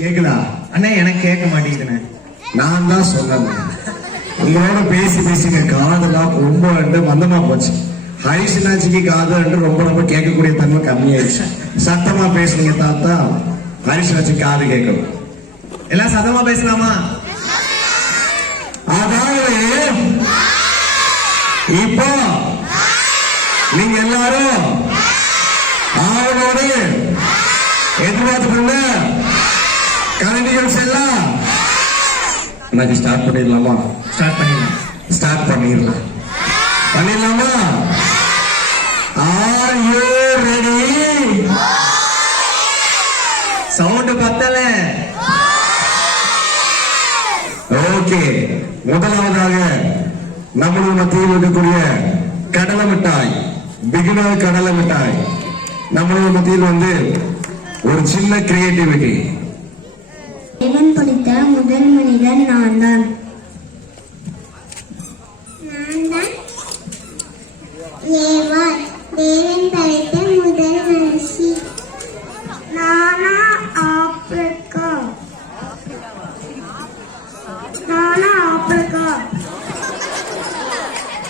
கேக்குதா அண்ணே? எனக்கு கேட்க மாட்டேங்குதுண்ணே. நான் தான் சொன்னேன், உங்களோட பேசி பேசிங்க காதெல்லாம் ரொம்ப மந்தமா போச்சு. ஹரிசனாச்சிக்கு காது ரொம்ப கேட்கக்கூடிய தன்மை கம்மியாயிடுச்சு. சத்தமா பேசுனீங்க தாத்தா, ஹரிசனாச்சி காது கேட்கும். எல்லாம் சத்தமா பேசலாமா? அதாவது இப்போ நீங்க எல்லாரும் ஆவலோடு எதிர்பார்த்துக்கொண்ட கலை நிகழ்ச்சி எல்லாம் எனக்கு ஸ்டார்ட் பண்ணிடலாமா? ஸ்டார்ட் பண்ணிடலாமா? Are you ready? சவுண்ட் பத்தல. ஓகே, முதலாவதாக நம்முடைய மத்தியில் இருக்கக்கூடிய கடலை மிட்டாய், பிகினர் கடலை மிட்டாய். நம்முடைய மத்தியில் ஒரு சின்ன கிரியேட்டிவிட்டி. தேவன் படைத்த முதல் மனிதன் நான் தான். தேவன் படைத்த முதல் மனுஷி நானா ஆப்பிரிக்கா.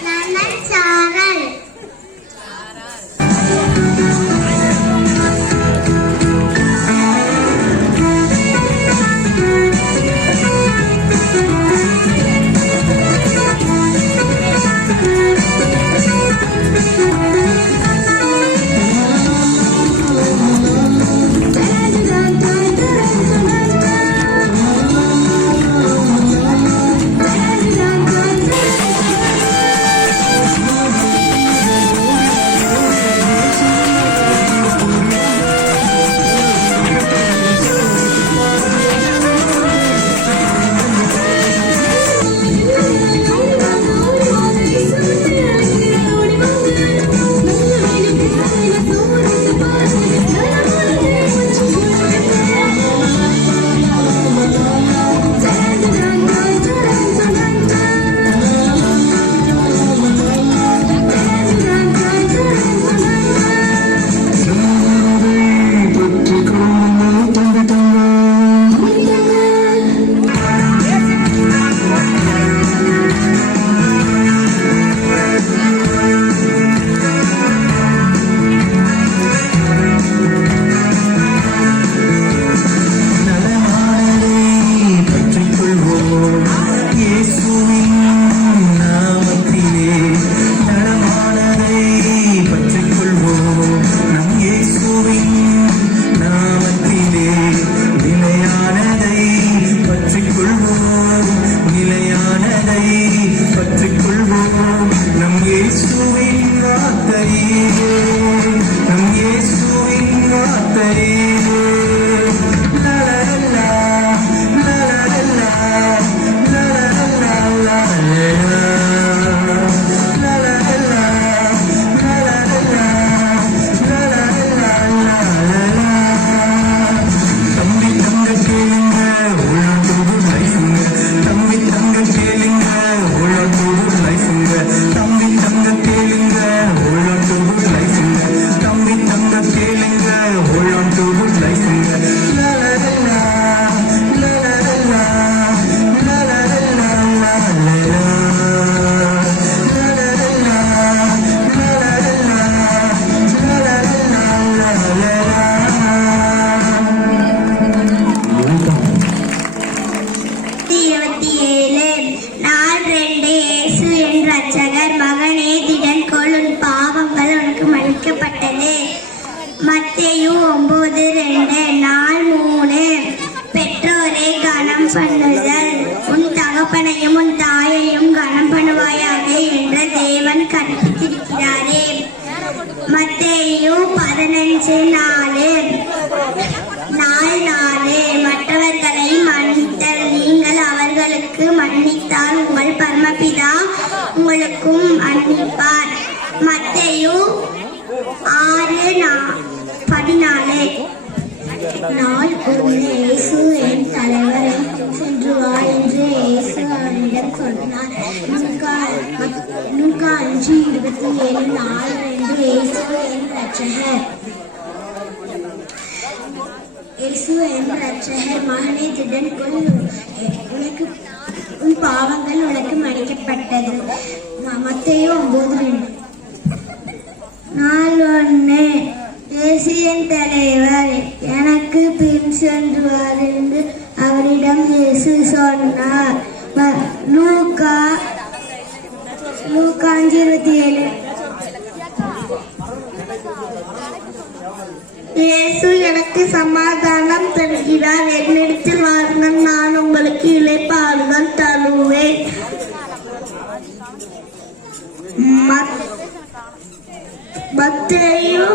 நான் சாரல். மத்தேயு 9:2 நாள் 3 பெற்றோரை கனம் பண்ணுதல். உன் தகப்பனையும் உன் தாயையும் கனம் பண்ணுவாயாக என்று தேவன் கற்பித்திருக்கிறாரே. மத்தேயு 15:4 நாள் 4 மற்றவர்களை மன்னித்தல். நீங்கள் அவர்களுக்கு மன்னித்தால் உங்கள் பரமபிதா உங்களுக்கும் மன்னிப்பார். மத்தேயு 6:14 நாள் 1 இயேசு என் தலைவரை சென்று வா என்று இயேசு அவனிடம் சொன்னார். லூக்கா 5:27 நாள் 2 இயேசு என் இரட்சகர். இயேசு என் இரட்சகர் மகனே திடன் கொள் உனக்கு உன் பாவங்கள் உனக்கு மன்னிக்கப்பட்டது. மத்தேயு 9:2. நாள் 1. இயேசு என் தலைவர் எனக்கு பின் சென்றுவார் என்று அவரிடம் இயேசு சொன்னார். லூக்கா 5:27. இயேசு எனக்கு சமாதானம் தருகிறார், என்னிடத்தில் வாருங்கள், நான் உங்களுக்கு இளைப்பாறுதல் தருவேன். மத்தேயு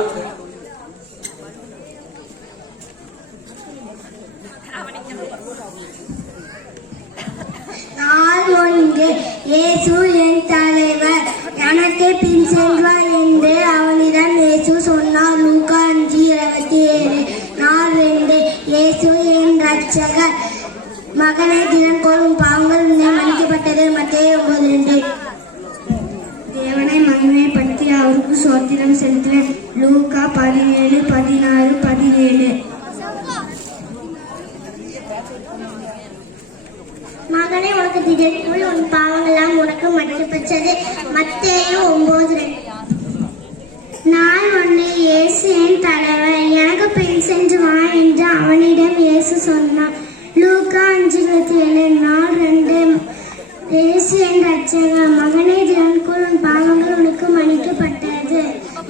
4:1. இயேசு என் தலைவர் எனக்கு பின் சென்றார் என்று அவனிடம் இயேசு சொன்னார். லூக்கா 5:27. 4:2. இயேசு என் இரட்சகர் மகனே தினம் கொள்ளும் பாவங்கள் உன்னை மன்னிக்கப்பட்டது. மத்தேயு 9:2. தேவனை மகிமைப்படுத்தி அவருக்கு ஸ்தோத்திரம் செலுத்துவேன். லூக்கா 17:16-17. மகனே உனக்கு திடீர்க்குள் உன் பாவங்களாம் உனக்கு மன்னிக்கப்பட்டது. மத்தேயு 9:2. நாள் 1. இயேசு என் தலைவர் எனக்கு பின் சென்று வா என்று அவனிடம் இயேசு சொன்னார். லூக்கா 5:27. நாள் 2. இயேசு என் இரட்சகர் மகனே தினக்குள் உன் பாவங்கள் உனக்கு மன்னிக்கப்பட்டது.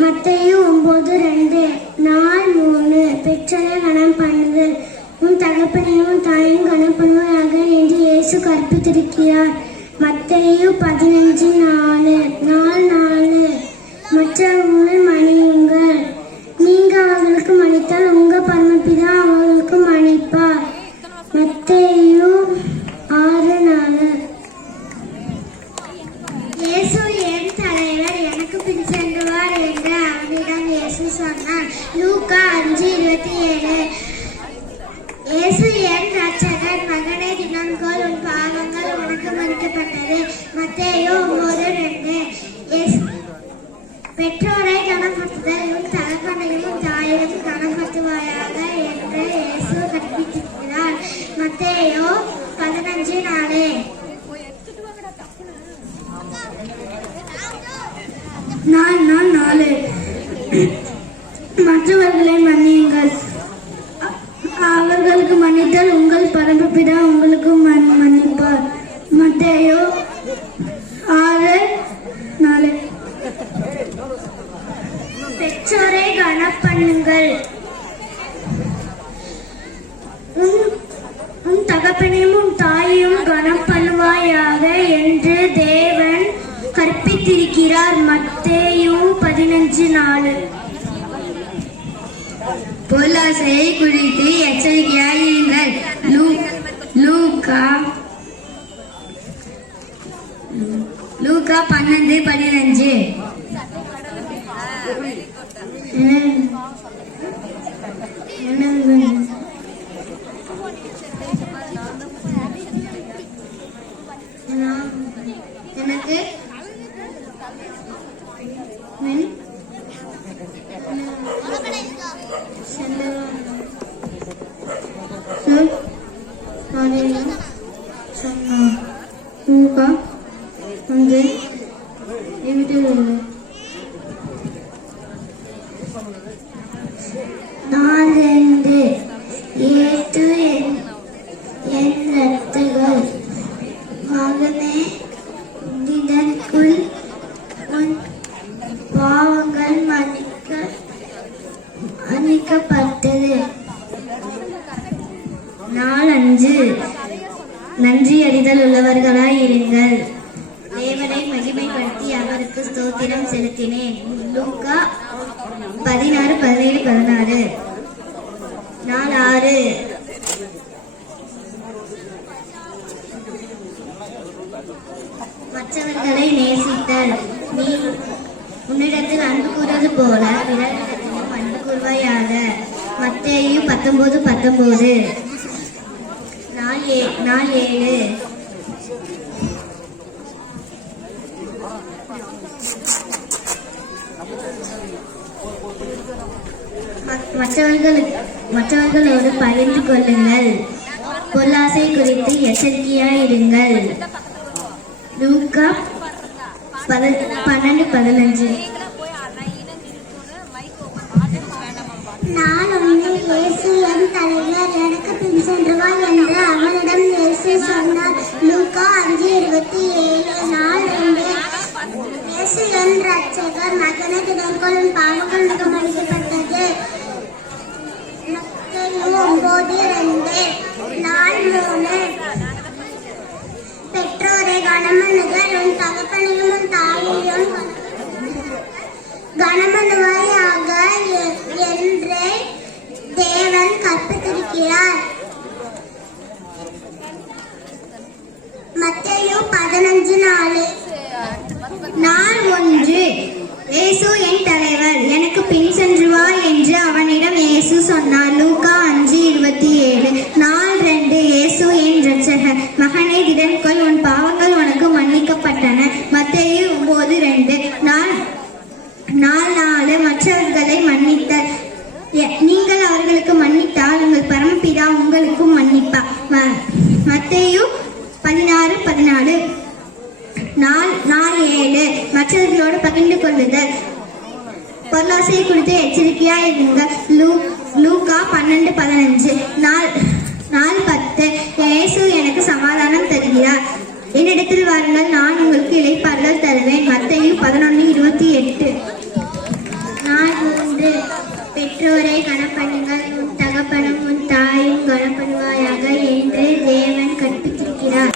மத்தேயு 9:2. நாள் 3. பெற்றோரை கனம் பண்ணுதல். உன் தகப்பனையும் தாயும் கனம் பண்ணுவாயாக என்று இயேசு கற்பித்திருக்கிறார். மத்தேயு 15:4. நாள் 4. மற்றவர்களை மன்னியுங்கள், நீங்க அவர்களுக்கு மன்னித்தால் உங்க பரமபிதா அவர்களுக்கு மன்னிப்பார். மத்தேயு 6:4. இயேசு என் தலைவர் எனக்கு பின் சென்றுவார் என்று அவனிடம் இயேசு சொன்னார். லூக்கா 5:27. இயேசு என் இரட்சகர் மகனே தினங்கொள் உன் பாவங்கள் உனக்கு மன்னிக்கப்பட்டது. மத்தேயு 9:2. பெற்றோரை கனப்படுத்துதல். உன் தகப்பனையும் தாயையும் கனப்படுத்துவாயாக என்று இயேசு கற்பித்திருக்கிறார். மத்தேயு 15:4. நாள் 4. மற்றவர்களை மன்னியுங்கள், அவர்களுக்கு மன்னித்தால் உங்கள் பரமபிதா உங்களுக்கு மன்னிப்பார். மத்தேயு 6:4. பெற்றோரை கனப்பண்ணுங்கள். உன் தகப்பனையும் உன் தாயையும் கனப்பண்ணுவாயாக என்று தேவன் கற்பித்திருக்கிறார். மத்தேயு 15:4. பொருளாசையை குறித்து எச்சரிக்கையாயிருங்கள். லூக்கா 12:15. எனக்கு மகனே தினக்குள் உன் பாவங்கள் மன்னிக்கப்பட்டது. நாள் 5. நன்றி அறிதல் உள்ளவர்களாய் இருங்கள். தேவனை மகிமைப்படுத்தி அவருக்கு ஸ்தோத்திரம் செலுத்தினேன். லூக்கா 16:17-16. நாள் 6. மற்றவர்களை நேசித்தல். நீ உன்னிடத்தில் அன்பு கூறுவது போல பிறரிடத்திலும் அன்பு கூறுவாயாக. மத்தேயு 19:19. நாள் 7. மற்றவர்களோடு பகிர்ந்து கொள்ளுங்கள். பொருளாசை குறித்து எச்சரிக்கையாயிருங்கள். லூக்கா 12:15. நான் ஒன்று இயேசு என் தலைவர் எனக்கு பின் சென்று வா என்று அவனிடம் இயேசு சொன்னார். லூக்கா 5:27. நாள் 2. இயேசு என் ரட்சகர் மகனை தினங்களும் பாவங்கள் மன்னிக்கப்பட்டது. மத்தேயு 9:2. நாள் 3. பெற்றோரை கனமனுகள் உன் தகப்பனையும் உன் தாயையும் கனமனுவாயாக என்று தேவன் கற்பித்திருக்கிறார். மத்தேயு 15:4. நாள் 1. இயேசு என் தலைவர் எனக்கு பின் சென்று வா என்று அவனிடம் இயேசு சொன்னார். லூக்கா 5:27. நாள் 2. இயேசு என் இரட்சகர் மகனை திடன்கொள் உன் பாவங்கள் உனக்கு மன்னிக்கப்பட்டன. மத்தேயு 9:2. நாள் 4. மற்றவர்களை மன்னித்தல். நீங்கள் அவர்களுக்கு மன்னித்தால் உங்கள் பரமபிதா உங்களுக்கும் மன்னிப்பார். மத்தேயு 16:14. நாள் 7. மற்றவர்களோடு பகிர்ந்து கொள்ளுதல். பொருளாசையை குறித்து எச்சரிக்கையாயிருங்கள். லூக்கா 12:15. நாள் 10. இயேசு எனக்கு சமாதானம் தருகிறார். என்னிடத்தில் வாருங்கள், நான் உங்களுக்கு இளைப்பாறுதல் தருவேன். மத்தேயு 11:28. நாள் 3. பெற்றோரை கனப்படுங்கள், உன் தகப்பனும் உன் தாயும் கனப்படுவாயாக என்று தேவன் கற்பித்திருக்கிறார்.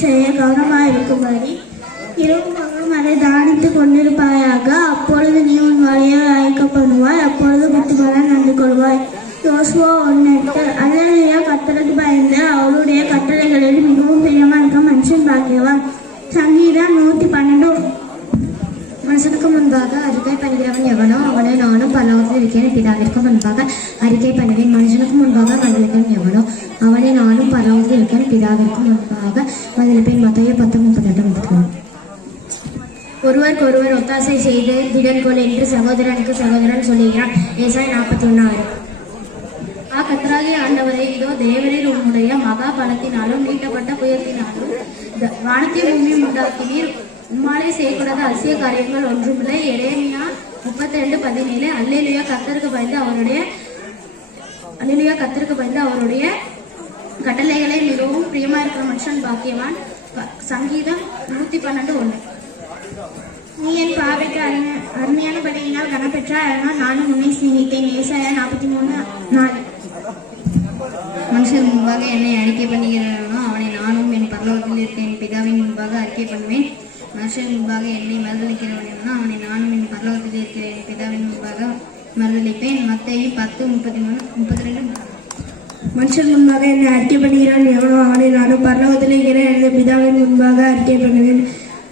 செய்ய கவனமாக இருக்கும்படி இரவும் பகலும் அதை தானித்துக் கொண்டிருப்பாயாக. அப்பொழுது நீ உன் வழியை அழைக்கப்படுவாய், அப்பொழுது புத்திபலன் நடந்து கொள்வாய். யோசுவா 1:8. அல்லேலூயா. கர்த்தருக்கு பயந்து அவருடைய கட்டளைகளில் மிகவும் பிரியமாக இருக்க மனுஷன் பாக்கியவான். சங்கீதம் 112. மனுஷனுக்கு முன்பாக அறிக்கை பண்ணுகிறவன் எவனோ அவனை நானும் பரலோகத்தில் இருக்கிறேன் பிதாவிற்கு முன்பாக அறிக்கை பண்ணுவேன். மனுஷனுக்கு முன்பாக மதிலிக்கிறவன் எவனோ அவனை நானும் பரலோகத்தில் இருக்கிறேன் பிதாவிற்கு முன்பாக மதிலிப்பேன். மத்தேயு 10:38-39. ஒருவருக்கொருவர் ஒத்தாசை செய்து திடன் கொள் என்று சகோதரனுக்கு சகோதரன் சொல்லுகிறான். ஏசாயா 41:6. கர்த்தராகிய ஆண்டவரே, இதோ தேவரீர் உம்முடைய மகா பலத்தினாலும் நீட்டப்பட்ட புயத்தினாலும் வானத்தை பூமியும் உண்டாக்கினீர். உம்மாலே செய்யக்கூடாத அதிசய காரியங்கள் ஒன்றுமில்லை. எரேமியா 32:17. அல்லேலூயா. கர்த்தருக்கு பயந்து அவருடைய கட்டளைகளை மிகவும் பிரியமா இருக்கிற மனுஷன் பாக்கியவான். சங்கீதம் 112:1. நீ என் பாவைக்கு அருமையான பலியினால் கனப்பெற்றாய், அதனால் நானும் உன்னை சிநேகித்தேன். ஏசாயா 43:4. மனுஷன் முன்பாக என்னை அறிக்கை பண்ணுகிறவனோ அவனை நானும் என் பரலோகத்தில் இருக்கேன் பிதாவின் முன்பாக அறிக்கை பண்ணுவேன். மனுஷன் முன்பாக என்னை மறுதளிக்கிறவனோ அவனை நானும் என் பரலோகத்தில் இருக்கிறேன் பிதாவின் முன்பாக மறுதளிப்பேன். மத்தேயு 10:33-32. மனுஷன் முன்பாக என்னை அறிக்கை பண்ணுகிறான் எவனோ அவனை நானும் பரலோகத்தில் இருக்கிறேன் எனது பிதாவின் முன்பாக அறிக்கை பண்ணுவேன்.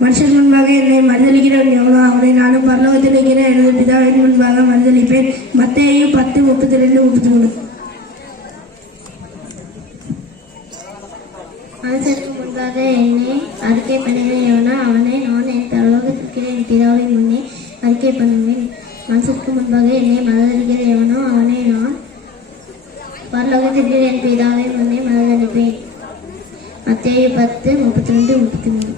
மனுஷன் முன்பாக என்னை மறுதளிக்கிறவன் எவனோ அவனை நானும் பரலோகத்தில் இருக்கிறேன் எனது பிதாவின் முன்பாக மறுதளிப்பேன். மத்தேயு 10:32-33. மனுஷனுக்கு முன்பாக என்னை அறிக்கை பண்ணுகிறேன் எவனோ அவனை நான் என் பரலோகத்திற்கு என் பிதாவின் முன்னே அறிக்கை பண்ணுவேன். மனுஷனுக்கு முன்பாக என்னை மறுதளிக்கிற எவனோ அவனை நான் பரலோகத்திற்கு என் பிதாவின் முன்னே மறுதளிப்பேன். மத்தேயு 10:32-33.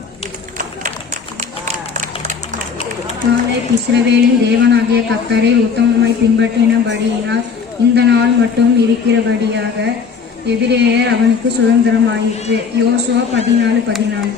நாளை இஸ்ரவேலின் தேவனாகிய கர்த்தரை உத்தமமாய் பின்பற்றினபடியினால் இந்த நாள் மட்டும் இருக்கிறபடியாக எபிரேயர் அவனுக்கு சுதந்திரமாயிற்று. யோசுவா 14:14.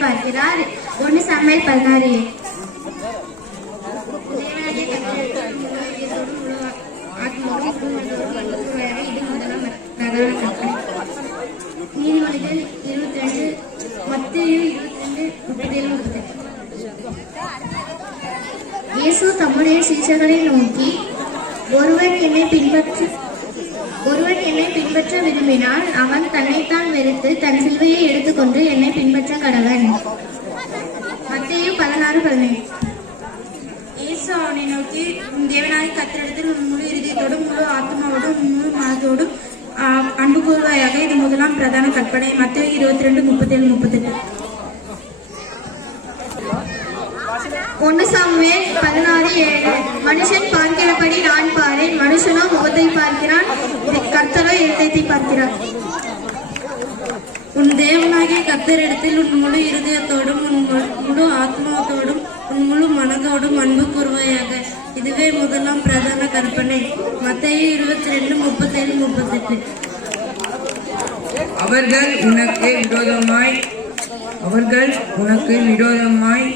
பார்க்கிறார். 1 சாமுவேல் 16. நீதிமொழிகள் 22, மத்தேயு 22:37. இயேசு தம்முடைய சீஷர்களை நோக்கி, ஒருவன் என்னை பின்பற்ற விரும்பினால் அவன் தன்னைத்தான் வெறுத்து தன் சிலுவையை எடுத்துக்கொண்டு என்னை பின்பற்ற கடவன். மத்தேயு 16:17. இயேசு அவனை நோக்கி, உன் தேவனாகிய கர்த்தரிடத்தில் உன் முழு இதயத்தோடும் முழு ஆத்மாவோடும் முழு மனதோடும் அன்பு கூறுவாயாக. இது முதலாம் பிரதான கற்பனை. மத்தேயு 22:37-38. 1 சாமுவேல் 16:7. மனுஷன் பார்க்கிறபடி நான் பாரேன், மனுஷனோ முகத்தை பார்க்கிறான், கர்த்தரோ இருதயத்தை பார்க்கிறார். உன் தேவனாகிய கர்த்தரிடத்தில் உன் முழு இருதயத்தோடும் உன் முழு ஆத்மாவோடும் உன் முழு மனதோடும் அன்பு கூறுவாயாக. இதுவே முதலாம் பிரதான கற்பனை. மத்தேயு 22:37-38. அவர்கள் உனக்கு விரோதமாய்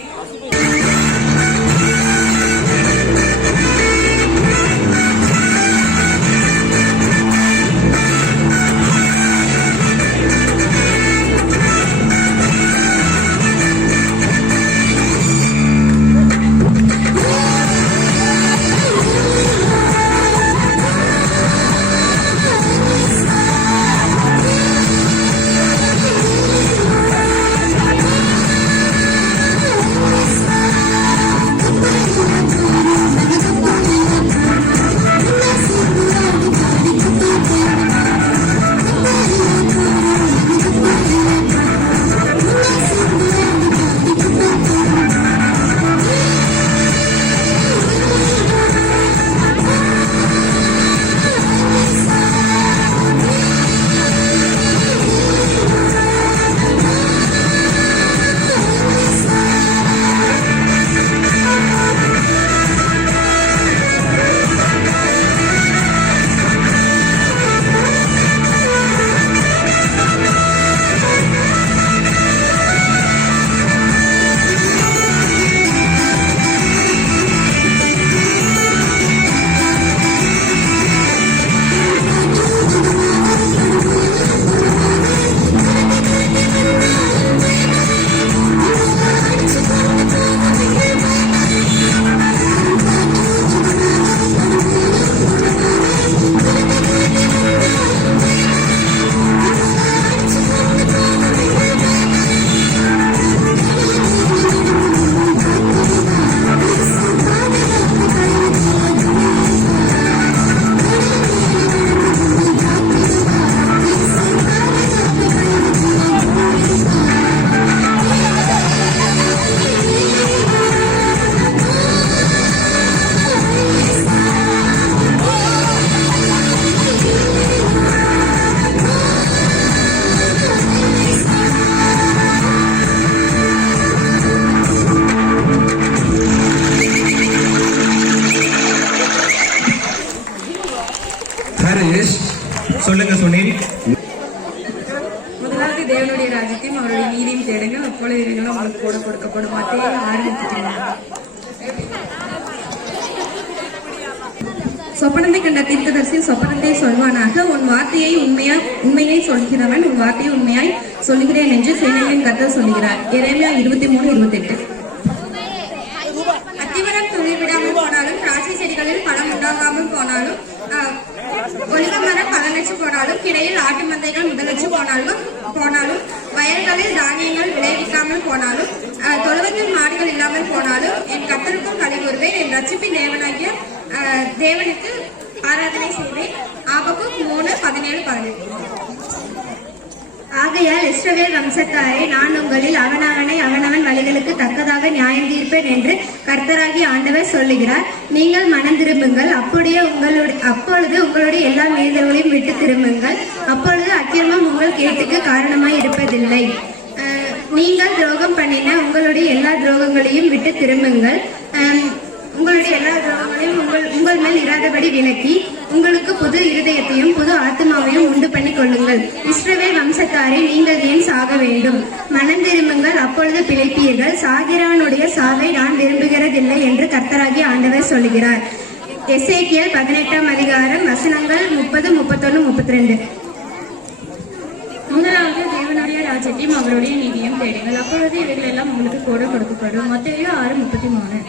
ஹரிஷ், சொல்லுங்க சுனில். முதலாவது தேவனுடைய ராஜ்யத்தையும் அவருடைய நீதியும் தேடுங்கள், அப்பொழுது இவைகளும் உங்களுக்கு கூட கொடுக்கப்படும். மத்தேயு 6:33. சொப்பனத்தை கண்ட தீர்க்கதரிசி சொப்பனத்தை சொல்வானாக, உன் வார்த்தையை உண்மையை சொல்கிறவன் உன் வார்த்தையை உண்மையாய் சொல்கிறேன் என்று சேனைகளின் கர்த்தர் சொல்கிறார். எரேமியா 23:28. அத்திமரம் துளிர்விடாமல் போனாலும், திராட்சை செடிகளில் பழம் உண்டாகாமல் போனாலும், ஒலிவ மரம் பலனற்று போனாலும், கிடையில் ஆட்டு மந்தைகள் முதலற்று போனாலும், வயல்களில் தானியங்கள் விளைவிக்காமல் போனாலும், தொழுவத்தில் மாடுகள் இல்லாமல் போனாலும், என் கர்த்தருக்கும் களி கூறுவேன், என் ரட்சிப்பின் தேவனாகிய தேவனுக்கு ஆராதனை செய்வேன். ஆபகுக் 3:17-18. ஆகையால் இஸ்ரவேல் வம்சத்தாரே, நான் உங்களில் அவனவன் வழிகளுக்கு தக்கதாக நியாயம் தீர்ப்பேன் என்று கர்த்தராகிய ஆண்டவர் சொல்லுகிறார். நீங்கள் மனம் திரும்புங்கள், அப்பொழுது உங்களுடைய எல்லா மீறுதல்களையும் விட்டு திரும்புங்கள். அப்பொழுது அக்கிரமம் உங்கள் கேட்டுக்கு காரணமாய் இருப்பதில்லை. நீங்கள் துரோகம் பண்ணின உங்களுடைய எல்லா துரோகங்களையும் விட்டு திரும்புங்கள். உங்களுடைய எல்லா துரோகங்களையும் உங்கள் மேல் இராதபடி விலக்கி உங்களுக்கு புது இருதயத்தையும் புது ஆத்மாவையும் உண்டு பண்ணி கொள்ளுங்கள். இஸ்ரவேல் வம்சத்தாரே, நீங்கள் ஏன் சாக வேண்டும்? மனம் திரும்புங்கள், அப்பொழுது பிழைப்பீர்கள். சாகிறவனுடைய சாவை நான் விரும்புகிறதில்லை என்று கர்த்தராகிய ஆண்டவர் சொல்லுகிறார். எசேக்கியேல் 18 வசனங்கள் 30, 31, 32. முதலாவது தேவனுடைய ராஜ்யத்தையும் அவருடைய நீதியும் தேடுங்கள், அப்பொழுது இவைகள் எல்லாம் உங்களுக்கு கூட கொடுக்கப்படும். மத்தேயு 6:33.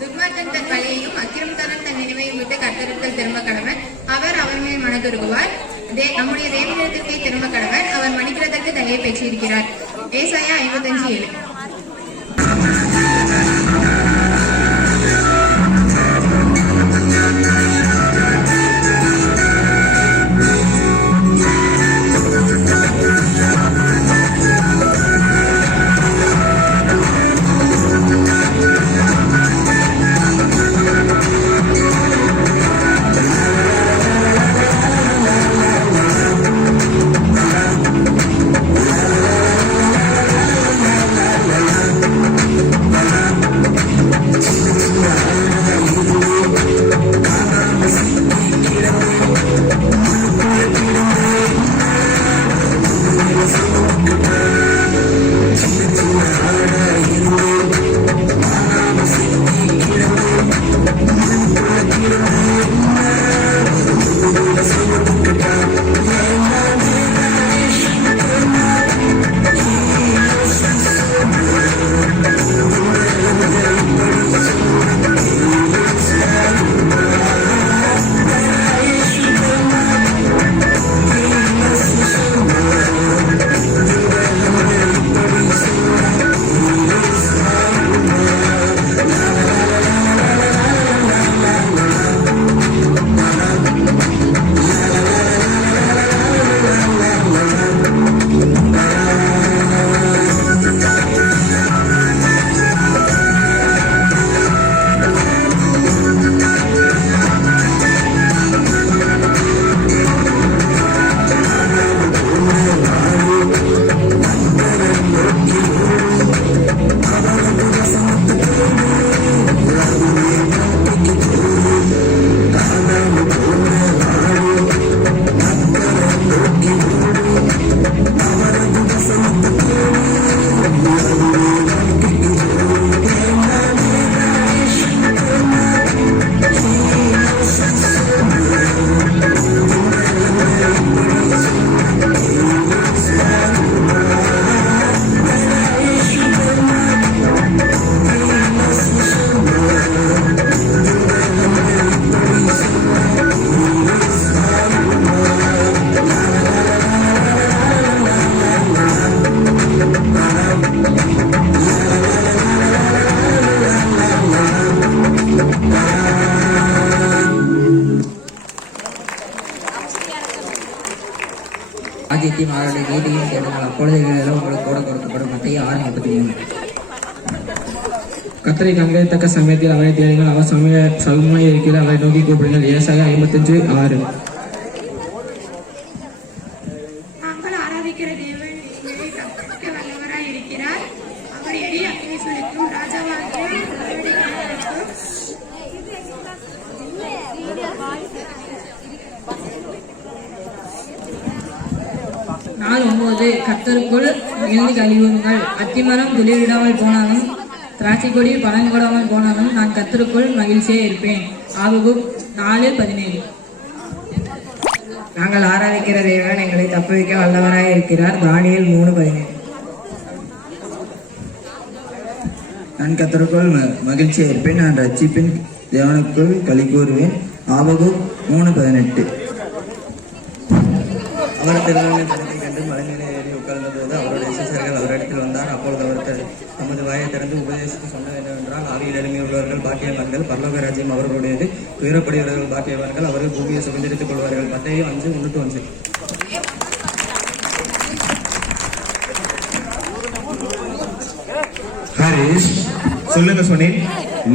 துன்மார்க்கன் தன் வழியையும் அக்கிரமக்காரன் தன் நினைவையும் விட்டு கர்த்தரிடத்தில் திரும்ப கடவன், அவர் மேல் மனதுருகுவார். நம்முடைய தேவனிடத்திற்கே திரும்ப கடவன், அவர் மன்னிக்கிறதற்கு தயவை பெற்றிருக்கிறார். ஏசாயா 55:7. 24 நீதியும் தேடுங்கள், அப்பொழுது இவைகளெல்லாம் உங்களுக்கு கூட கொடுக்கப்படும். மத்தேயு 6:33. கர்த்தரை கண்டறியத்தக்க சமயத்தில் அவரை தேடுங்கள், அவர் சமமாய் இருக்கிறார், அவரை நோக்கி கூப்பிடுங்கள். ஏசாயா 55:6. நாங்கள் ஆராதிக்கிற தேவன் எங்களை தப்பிக்க வல்லவராய் இருக்கிறார். அவர் எரிய அக்னி சுழிக்கும் ராஜாவாகிய நாள் 9. கர்த்தருக்குள் மகிழ்ந்து கழிவுங்கள். அத்திமரம் துளிரிடாமல் போனாலும் திராட்சை கொடி பலன் கொடாமல் போனாலும் நான் கர்த்தருக்குள் மகிழ்ச்சியே இருப்பேன். ஆகமம் 4:17. நாங்கள் ஆராதிக்கிற தேவன் எங்களை தப்புவிக்க வல்லவராய் இருக்கிறார். தானியேல் 3:17. நான் கர்த்தருக்குள் மகிழ்ச்சியாக இருப்பேன், நான் ரட்சிப்பின் தேவனுக்குள் களி கூறுவேன். ஆபகுக் 3:18. அவர் திருவிழாவின் படத்தை கண்டு மலை மேலே ஏறி உட்கார்ந்தபோது அவருடைய சிஷ்யர்கள் அவரிடத்தில் வந்தார். அப்பொழுது அவர் தமது வாயை திறந்து உபதேசித்து சொன்னது என்னவென்றால், ஆவியில் எளிமையுள்ளவர்கள் பாக்கியவான்கள், பரலோக ராஜ்யம் அவர்களுடையது. துயரப்படுகிறவர்கள் பாக்கியவான்கள், அவர்கள் பூமியை சுதந்திரித்துக் கொள்வார்கள். மத்தேயு 5:1-5. ஹரிஷ், சொல்லுங்க சுனில்.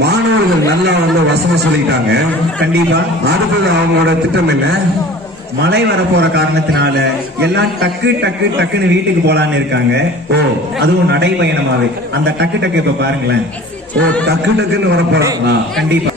மாணவர்கள் நல்லா வசனம் சொல்லிட்டாங்க. கண்டிப்பா. அடுத்தது அவங்களோட திட்டம் என்ன? மழை வரப்போற காரணத்தினால எல்லாம் டக்கு டக்கு டக்குன்னு வீட்டுக்கு போலான்னு இருக்காங்க. ஓ, அதுவும் நடைபயணமாவே. அந்த டக்கு டக்கு இப்ப பாருங்களேன். ஓ, டக்கு டக்குன்னு வரப்போறாங்களா? கண்டிப்பா.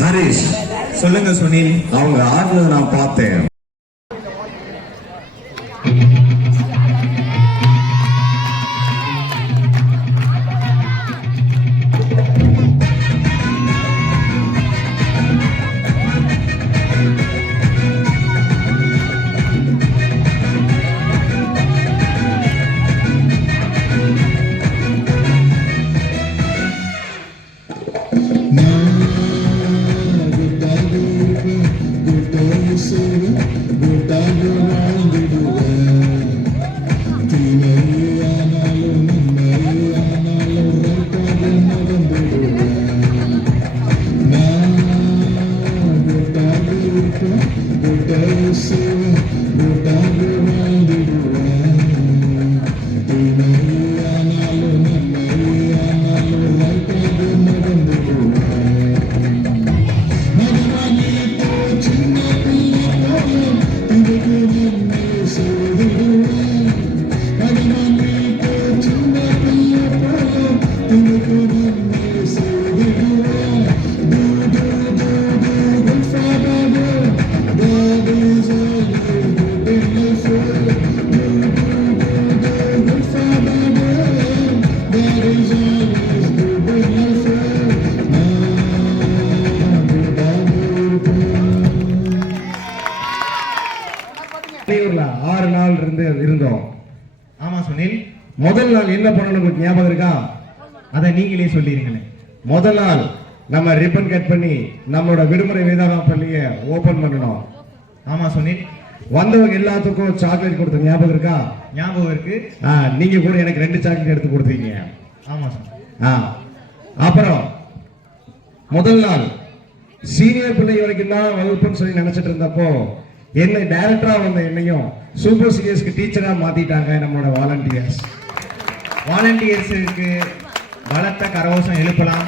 ஹரிஷ், சொல்லுங்க சுனில். அவங்க ஆடுனதை நான் பார்த்தேன். Good day, முதல் நாள் என்ன பண்ணணும் உங்களுக்கு ஞாபகம் இருக்கா? அதை நீங்களே சொல்லிருங்களேன். முதல் நாள் நம்ம ரிப்பன் கட் பண்ணி நம்மளோட விடுமுறை வேதாகம பள்ளியை ஓபன் பண்ணணும். ஆமா சுனில், வந்தவங்க எல்லாத்துக்கும் சாக்லேட் கொடுத்த ஞாபகம் இருக்கா? ஞாபகம் இருக்கு. நீங்க கூட எனக்கு 2 சாக்லேட் எடுத்து கொடுத்தீங்க. ஆமா சார். அப்புறம் முதல் நாள் சீனியர் பிள்ளை வரைக்கும் தான் வகுப்புன்னு சொல்லி நினைச்சிட்டு இருந்தப்போ என்னை டைரக்டரா வந்த என்னையும் சூப்பர் சீரியஸ்க்கு டீச்சரா மாத்திட்டாங்க நம்மளோட வாலண்டியர்ஸ். வாலண்டியர்ஸுக்கு பலத்த கரகோஷம் எழுப்பலாம்.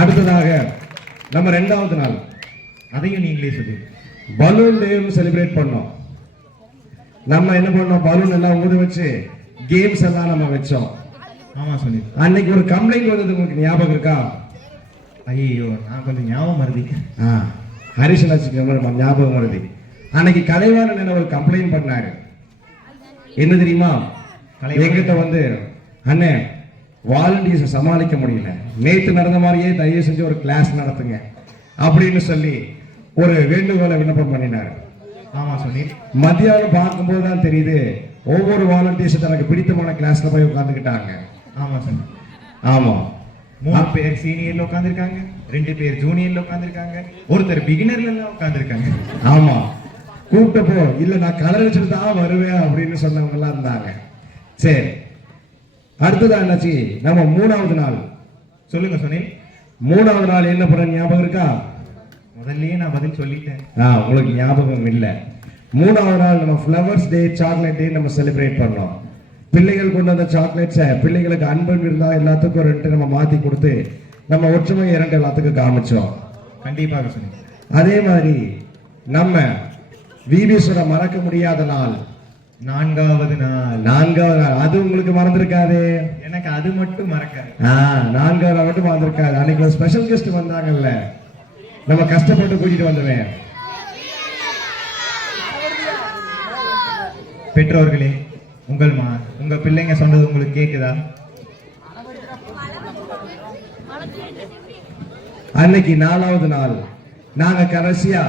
அடுத்ததாக நம்ம 2வது நாள் அதையும் நீங்களே சொல்லி பலூன் டே செலிப்ரேட் பண்ணோம். நம்ம என்ன பண்ணோம், பலூன் எல்லாம் ஊத வச்சு கேம்ஸ் எல்லாம் நம்ம வச்சோம். ஆமா சுனில், அன்னைக்கு ஒரு கம்ப்ளைண்ட் வந்தது உங்களுக்கு ஞாபகம் இருக்கா? ஐயோ நான் கொஞ்சம் ஞாபகம் மருதி. ஹரிசனாச்சுக்கு ஞாபகம் வருது. அன்னைக்கு கலைவாணன் ஒரு கம்ப்ளைண்ட் பண்ணாரு. என்ன தெரியுமா? எங்கிட்ட வந்து அண்ணே வாலண்டியர்ஸ் சமாளிக்க முடியல, நேத்து நடந்த மாதிரியே தயவு செஞ்சு ஒரு கிளாஸ் நடத்துங்க அப்படின்னு சொல்லி ஒரு வேண்டுகோளை விண்ணப்பம் பண்ணினாரு. ஆமா சுனில், மத்தியானம் பார்க்கும்போது தான் தெரியுது ஒவ்வொரு வாலண்டியர்ஸ் தனக்கு பிடித்தமான கிளாஸ்ல போய் உட்கார்ந்துக்கிட்டாங்க. ஆமா சுனில். ஆமா, 3 பேர் சீனியர்ல உட்கார்ந்துருக்காங்க, 2 பேர் ஜூனியர்ல உட்கார்ந்துருக்காங்க, ஒருத்தர் பிகினர்ல எல்லாம் உட்கார்ந்துருக்காங்க. ஆமா, கூப்பிட்டப்போ இல்ல நான் கலர் வச்சுட்டு தான் வருவேன் அப்படின்னு சொன்னவங்க எல்லாம் இருந்தாங்க. சரி, அடுத்ததான் என்னாச்சு, நம்ம 3வது நாள். சொல்லுங்க சுனில். 3வது நாள் என்ன பண்ண ஞாபகம் இருக்கா? முதல்லயே நான் பதில் சொல்லிட்டேன். உங்களுக்கு ஞாபகம் இல்ல. 3வது நாள் நம்ம ஃப்ளவர்ஸ் டே சாக்லேட் டே நம்ம செலிப்ரேட் பண்ணோம். பிள்ளைகள் கொண்டு வந்த சாக்லேட்ஸை பிள்ளைகளுக்கு அன்பன் இருந்தா எல்லாத்துக்கும் 2 நம்ம மாத்தி கொடுத்து நம்ம ஒற்றுமை 2 எல்லாத்துக்கும் காமிச்சோம். கண்டிப்பாக சுனில். அதே மாதிரி நம்ம விபிஎஸோட மறக்க முடியாத நாள் 4வது நாள். 4வது நாள் அது உங்களுக்கு மறந்துருக்காது. எனக்கு அது மட்டும் மறக்காது. 4வது நாள் மட்டும் மறந்துருக்காது. அன்னைக்கு ஒரு ஸ்பெஷல் கெஸ்ட் வந்தாங்கல்ல, நம்ம கஷ்டப்பட்டு கூட்டிட்டு வந்தவன். பெற்றோர்களே, உங்க பிள்ளைங்க சொன்னது உங்களுக்கு கேக்குதா? அன்னைக்கு 4வது நாள் நாங்க கடைசியா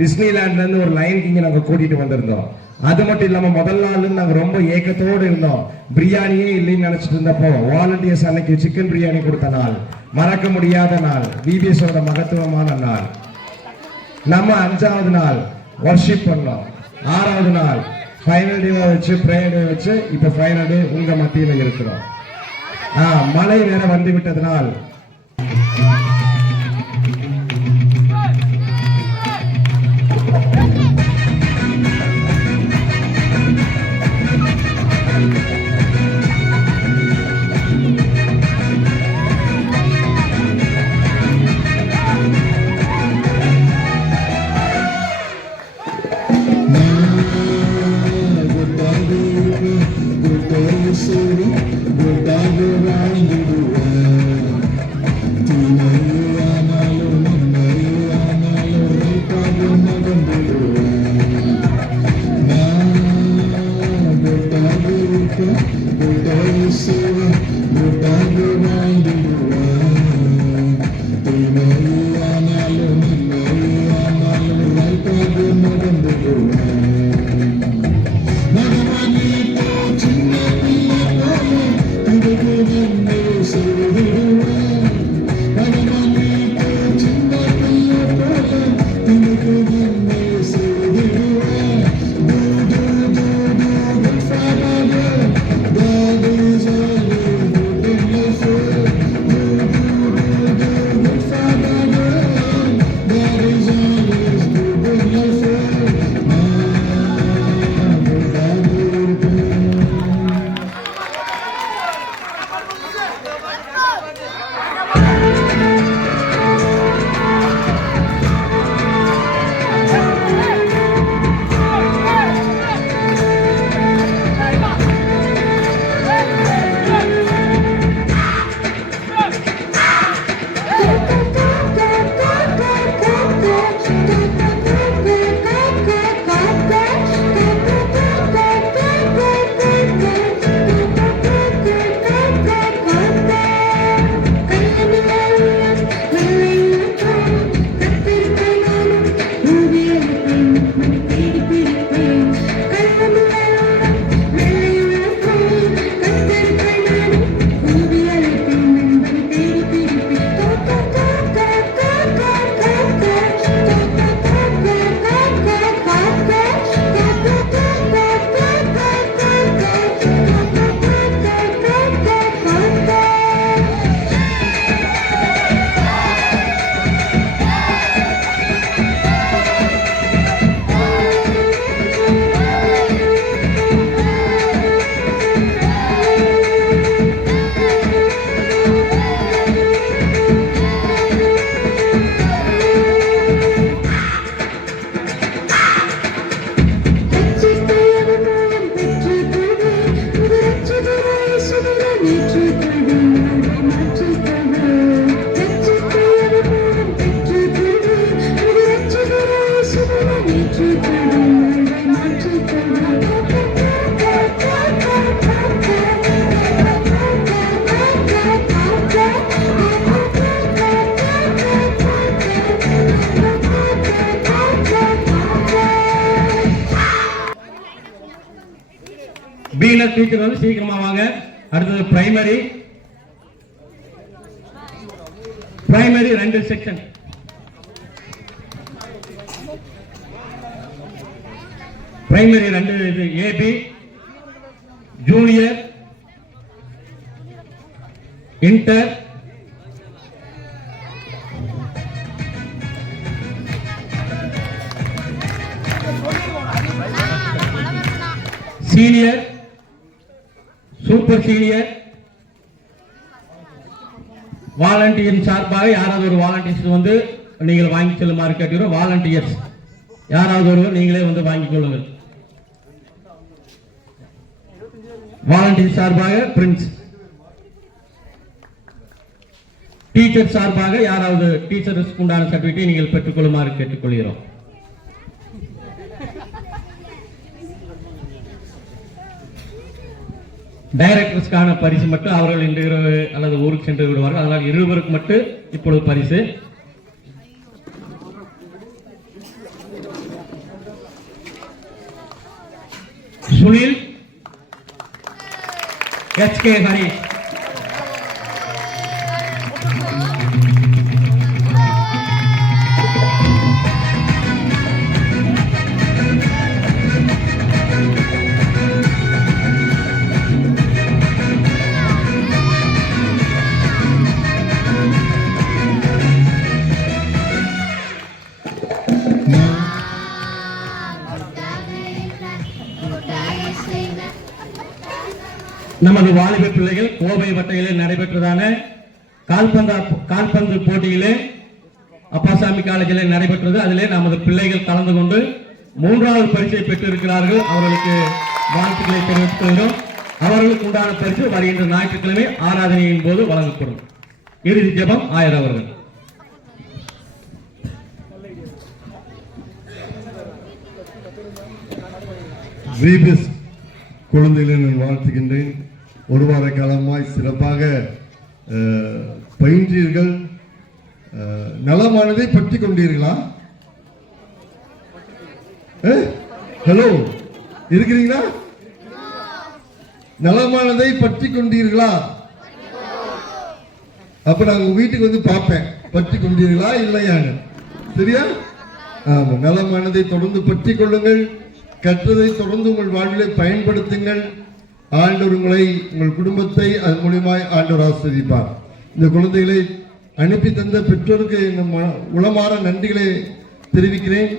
டிஸ்னிலாண்ட்ல இருந்து ஒரு லைன் கிங் நாங்க கூட்டிட்டு வந்திருந்தோம். அது மட்டும் இல்லாம முதல் நாள் நாங்க ரொம்ப ஏக்கத்தோடு இருந்தோம். பிரியாணியே இல்லைன்னு நினைச்சிட்டு இருந்தப்போ வாலண்டியர்ஸ் அன்னைக்கு சிக்கன் பிரியாணி கொடுத்த நாள் மறக்க முடியாத நாள், விபிஎஸோட மகத்துவமான நாள். நம்ம 5வது நாள் வர்ஷிப் பண்ணோம். 6வது நாள் ஃபைனல் டே வச்சு பிரேயர் டே வச்சு இப்ப ஃபைனல் டே உங்க மத்தியில இருக்கிறோம். மழை வேற வந்து விட்டதனால் பீனர் டீச்சர் வந்து சீக்கிரமா வாங்க. அடுத்தது பிரைமரி 2 செக்ஷன். பிரைமரி 2 இது AB, junior, inter, senior, super senior. Volunteer சார்பாக யாராவது ஒரு வாலண்டியர்ஸ் வந்து நீங்கள் வாங்கி செல்லுமாறு கேட்கிறோம். வாலண்டியர்ஸ் யாராவது ஒருவர் நீங்களே வந்து வாங்கிக் கொள்ளுங்கள். வாலண்டியர் சார்பாக பிரின்ஸ். டீச்சர் சார்பாக யாராவது டீச்சர்ஸ்க்கு உண்டான சர்டிபிகேட்டை நீங்கள் பெற்றுக்கொள்ளுமாறு கேட்டுக்கொள்கிறோம். டைரக்டர்ஸ்க்கான பரிசு மட்டும் அவர்கள் இன்று இரவு அல்லது ஊருக்கு சென்று விடுவார்கள். அதனால் 2 பேருக்கு மட்டும் இப்பொழுது பரிசு. சுனில், HK ஹரிஷ். நமது வாலிப பிள்ளைகள் கோவை வட்டையில் நடைபெற்றதான கால்பந்து போட்டியிலே அப்பாசாமி காலேஜில் நடைபெற்றது. அதிலே நமது பிள்ளைகள் கலந்து கொண்டு 3வது பரிசை பெற்றிருக்கிறார்கள். அவர்களுக்கு வாழ்த்துக்களை தெரிவித்துக் கொள்கிறோம். அவர்களுக்கு உண்டான பரிசு வருகின்ற ஞாயிற்றுக்கிழமை ஆராதனையின் போது வழங்கப்படும். இறுதி ஜெபம் ஆயர் அவர்கள். குழந்தைகளை நான் வாழ்த்துகின்றேன். ஒரு வார காலமாய் சிறப்பாக பயின்றீர்கள். நலமானதை பற்றி கொண்டீர்களா? ஹலோ, இருக்கிறீங்களா? நலமானதை பற்றி கொண்டீர்களா? அப்ப நான் உங்க வீட்டுக்கு வந்து பார்ப்பேன், பற்றி கொண்டீர்களா இல்லையான்னு. சரியா? ஆமா, நலமானதை தொடர்ந்து பற்றி கொள்ளுங்கள். கற்றதை தொடர்ந்து உங்கள் வாழ்விலை பயன்படுத்துங்கள். ஆண்டவர் உங்களை, உங்கள் குடும்பத்தை அதன் மூலியமாய் ஆண்டவர் ஆஸ்வதிப்பார். இந்த குழந்தைகளை அனுப்பி தந்த பெற்றோருக்கு உளமாற நன்றிகளை தெரிவிக்கிறேன்.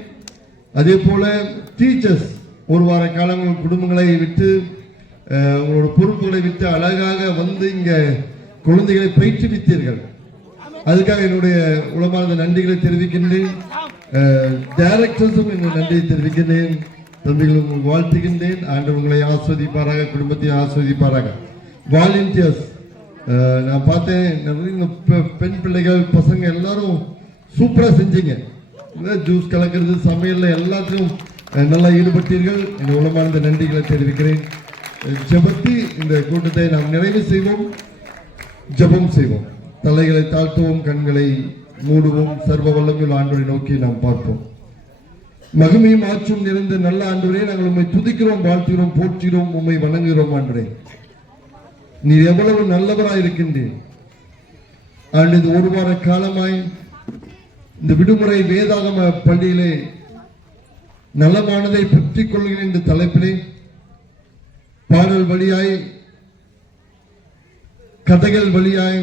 அதே போல டீச்சர்ஸ் ஒரு வார காலம் உங்கள் குடும்பங்களை விட்டு உங்களோட பொறுப்புகளை விட்டு அழகாக வந்து இங்க குழந்தைகளை பயிற்றுவித்தீர்கள். அதுக்காக என்னுடைய உளமார்ந்த நன்றிகளை தெரிவிக்கின்றேன். டைரக்டர்ஸும் என்னுடைய நன்றியை தெரிவிக்கின்றேன். தம்பிகளும் வாழ்த்துகின்றேன். ஆண்டவர் உங்களை ஆஸ்வதிப்பாராக, குடும்பத்தை ஆஸ்வதிப்பாராக. வாலண்டியர்ஸ் நான் பார்த்தேன், நிறைய பெண் பிள்ளைகள் பசங்க எல்லாரும் சூப்பராக செஞ்சீங்க. ஜூஸ் கலக்கிறது, சமையல்ல எல்லாத்தையும் நல்லா ஈடுபட்டீர்கள். என் உளமார்ந்த நன்றிகளை தெரிவிக்கிறேன். ஜெபத்தி இந்த கூட்டத்தை நாம் நிறைவு செய்வோம். ஜெபம் செய்வோம். தலைகளை தாழ்த்துவோம், கண்களை மூடுவோம். சர்வ வல்லமையுள்ள ஆண்டவரை நோக்கி நாம் பார்ப்போம். மகிமையும் ஆற்றும் நிறைந்த நல்ல ஆண்டவரே, நாங்கள் உண்மை துதிக்கிறோம், வாழ்த்துகிறோம், போற்றுகிறோம், உண்மை வணங்குகிறோம். ஆண்டவரே, நீர் எவ்வளவு நல்லவராய் இருக்கின்றீர். ஆண்டு இந்த ஒரு வார காலமாய் இந்த விடுமுறை வேதாகம பள்ளியிலே நலமானதை பற்றிக் கொள்கிற இந்த தலைப்பிலே பாடல் வழியாய், கதைகள் வழியாய்,